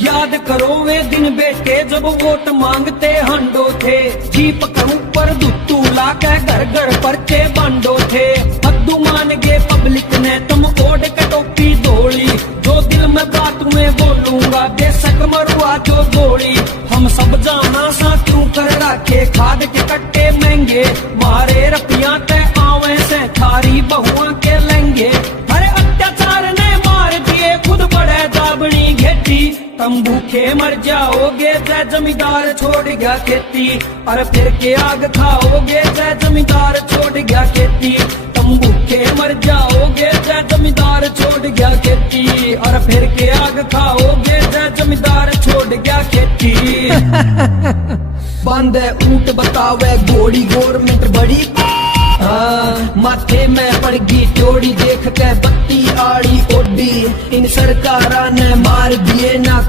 याद करो वे दिन बेटे जब वोट मांगते हांडो थे, जीप के ऊपर दुत्तू लाके घर घर पर्चे बांडो थे। हद्दू मान गए पब्लिक ने तुम ओढ़ के टोपी धोली, जो दिल में बात में बोलूंगा बेशक मरुआ जो गोली। हम सब जाना सा क्यों कर रखे खाद के कट्टे महंगे, मारे रपिया ते आवे से थारी बहुआ के लेंगे। हरे अत्याचार ने मार दिए खुद बड़े दाबनी घेटी, तुम भूखे मर जाओगे जय जमींदार छोड़ गया खेती। और फिर के आग खाओगे जय जमींदार छोड़ गया खेती, तुम भूखे मर जाओगे जय जमींदार छोड़ गया खेती। और फिर के आग खाओगे जय जमींदार छोड़ गया खेती। बांधे ऊंट बतावे घोड़ी गवर्नमेंट बड़ी, माथे में पड़ गई टोड़ी देख के बत्ती आड़ी ओडी। इन सरकारा ने मार दिए ना